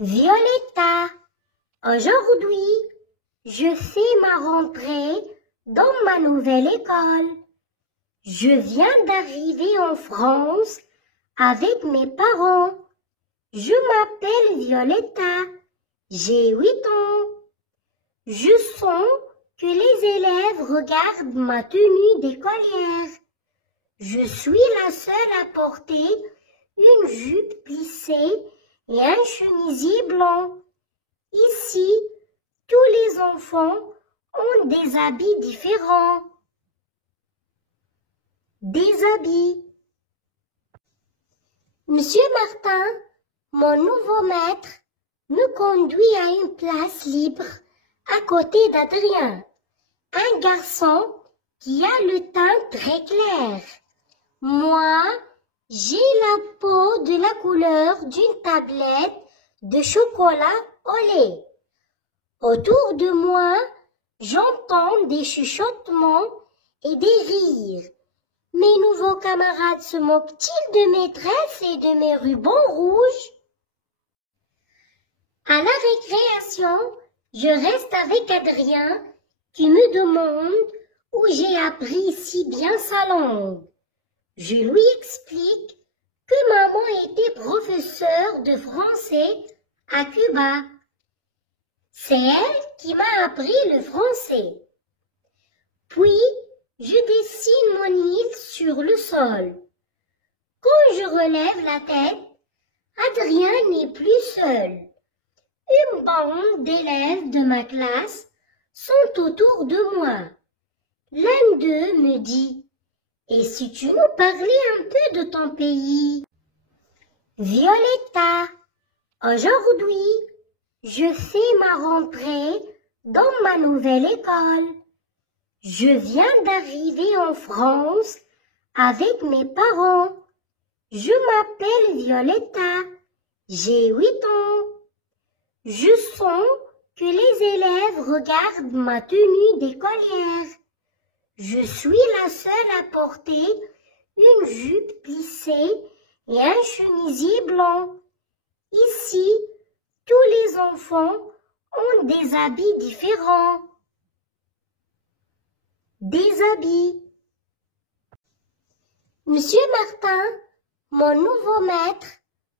Violetta, aujourd'hui, je fais ma rentrée dans ma nouvelle école. Je viens d'arriver en France avec mes parents. Je m'appelle Violetta, j'ai 8 ans. Je sens que les élèves regardent ma tenue d'écolière. Je suis la seule à porter une jupe plissée et un chemisier blanc. Ici, tous les enfants ont des habits différents. Des habits. Monsieur Martin, mon nouveau maître, me conduit à une place libre à côté d'Adrien, un garçon qui a le teint très clair. Moi, j'ai la peau de la couleur d'une tablette de chocolat au lait. Autour de moi, j'entends des chuchotements et des rires. Mes nouveaux camarades se moquent-ils de mes tresses et de mes rubans rouges? À la récréation, je reste avec Adrien qui me demande où j'ai appris si bien sa langue. Je lui explique que maman était professeure de français à Cuba. C'est elle qui m'a appris le français. Puis, je dessine mon île sur le sol. Quand je relève la tête, Adrien n'est plus seul. Une bande d'élèves de ma classe sont autour de moi. L'un d'eux me dit: « Et si tu nous parlais un peu de ton pays ?» Violetta, aujourd'hui, je fais ma rentrée dans ma nouvelle école. Je viens d'arriver en France avec mes parents. Je m'appelle Violetta, j'ai 8 ans. Je sens que les élèves regardent ma tenue d'écolière. Je suis la seule à porter une jupe plissée et un chemisier blanc. Ici, tous les enfants ont des habits différents. Des habits. Monsieur Martin, mon nouveau maître,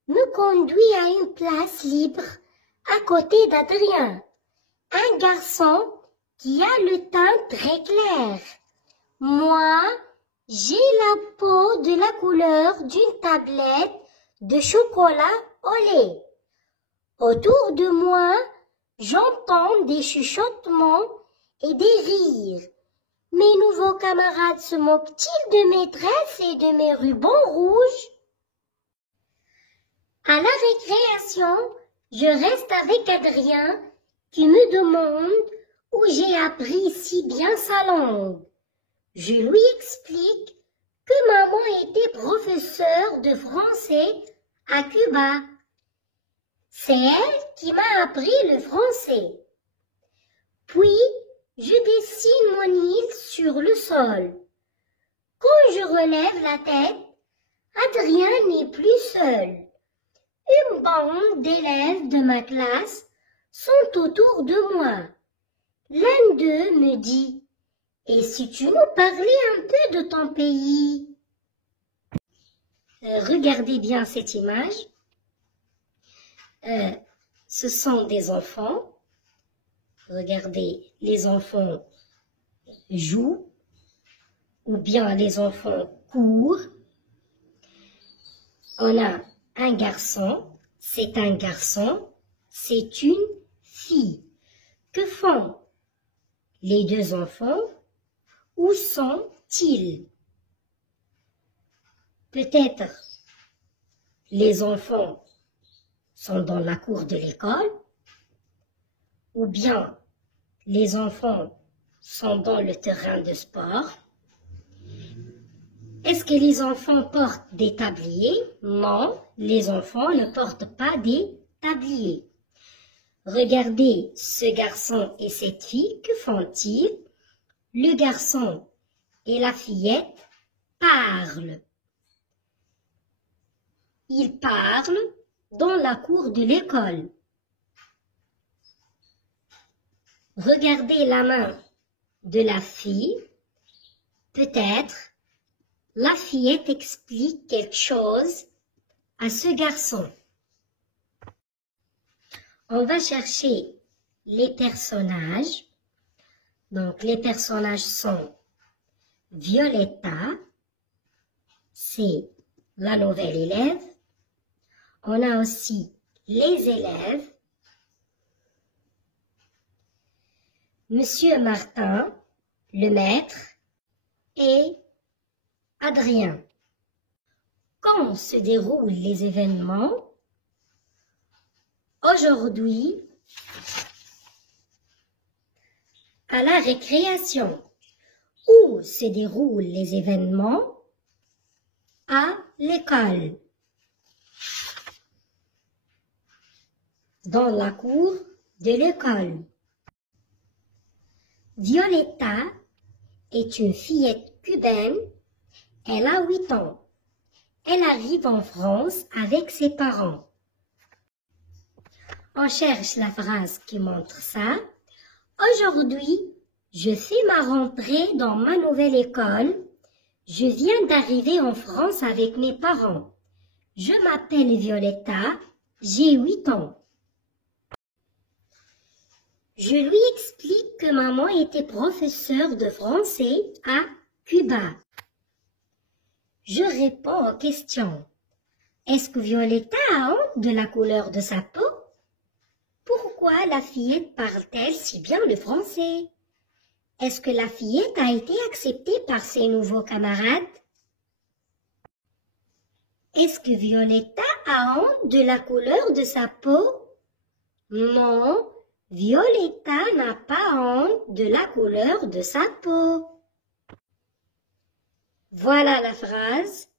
me conduit à une place libre à côté d'Adrien, un garçon qui a le teint très clair. Moi, j'ai la peau de la couleur d'une tablette de chocolat au lait. Autour de moi, j'entends des chuchotements et des rires. Mes nouveaux camarades se moquent-ils de mes tresses et de mes rubans rouges? À la récréation, je reste avec Adrien qui me demande où j'ai appris si bien sa langue. Je lui explique que maman était professeure de français à Cuba. C'est elle qui m'a appris le français. Puis, je dessine mon île sur le sol. Quand je relève la tête, Adrien n'est plus seul. Une bande d'élèves de ma classe sont autour de moi. L'un d'eux me dit: « Et si tu nous parlais un peu de ton pays ?» Regardez bien cette image. Ce sont des enfants. Regardez, les enfants jouent ou bien les enfants courent. On a un garçon, c'est un garçon, c'est une fille. Que font les deux enfants? Où sont-ils? Peut-être les enfants sont dans la cour de l'école, ou bien les enfants sont dans le terrain de sport. Est-ce que les enfants portent des tabliers? Non, les enfants ne portent pas des tabliers. Regardez ce garçon et cette fille, que font-ils? Le garçon et la fillette parlent. Ils parlent dans la cour de l'école. Regardez la main de la fille. Peut-être la fillette explique quelque chose à ce garçon. On va chercher les personnages. Donc, les personnages sont Violetta, c'est la nouvelle élève. On a aussi les élèves. Monsieur Martin, le maître, et Adrien. Quand se déroulent les événements? Aujourd'hui, à la récréation. Où se déroulent les événements? À l'école. Dans la cour de l'école. Violetta est une fillette cubaine. Elle a 8 ans. Elle arrive en France avec ses parents. On cherche la phrase qui montre ça. Aujourd'hui, je fais ma rentrée dans ma nouvelle école. Je viens d'arriver en France avec mes parents. Je m'appelle Violetta, j'ai 8 ans. Je lui explique que maman était professeure de français à Cuba. Je réponds aux questions. Est-ce que Violetta a honte de la couleur de sa peau? Pourquoi la fillette parle-t-elle si bien le français? Est-ce que la fillette a été acceptée par ses nouveaux camarades? Est-ce que Violetta a honte de la couleur de sa peau? Non, Violetta n'a pas honte de la couleur de sa peau. Voilà la phrase.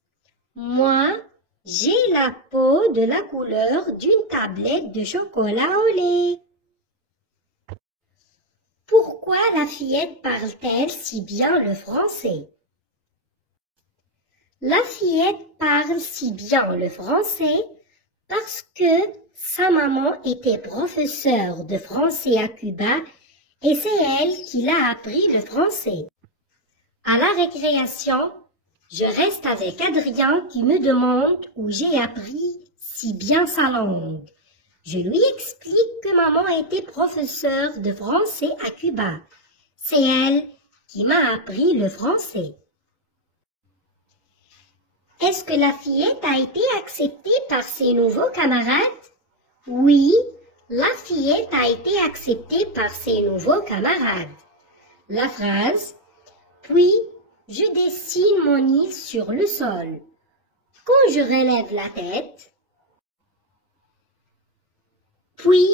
Moi, j'ai la peau de la couleur d'une tablette de chocolat au lait. Pourquoi la fillette parle-t-elle si bien le français? La fillette parle si bien le français parce que sa maman était professeure de français à Cuba et c'est elle qui l'a appris le français. À la récréation, je reste avec Adrien qui me demande où j'ai appris si bien sa langue. Je lui explique que maman était professeure de français à Cuba. C'est elle qui m'a appris le français. Est-ce que la fillette a été acceptée par ses nouveaux camarades? Oui, la fillette a été acceptée par ses nouveaux camarades. La phrase « Puis, je dessine mon île sur le sol. Quand je relève la tête, puis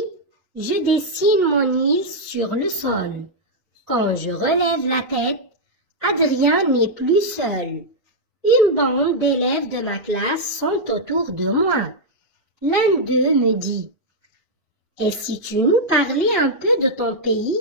je dessine mon île sur le sol. Quand je relève la tête, Adrien n'est plus seul. Une bande d'élèves de ma classe sont autour de moi. L'un d'eux me dit « Et si tu nous parlais un peu de ton pays ?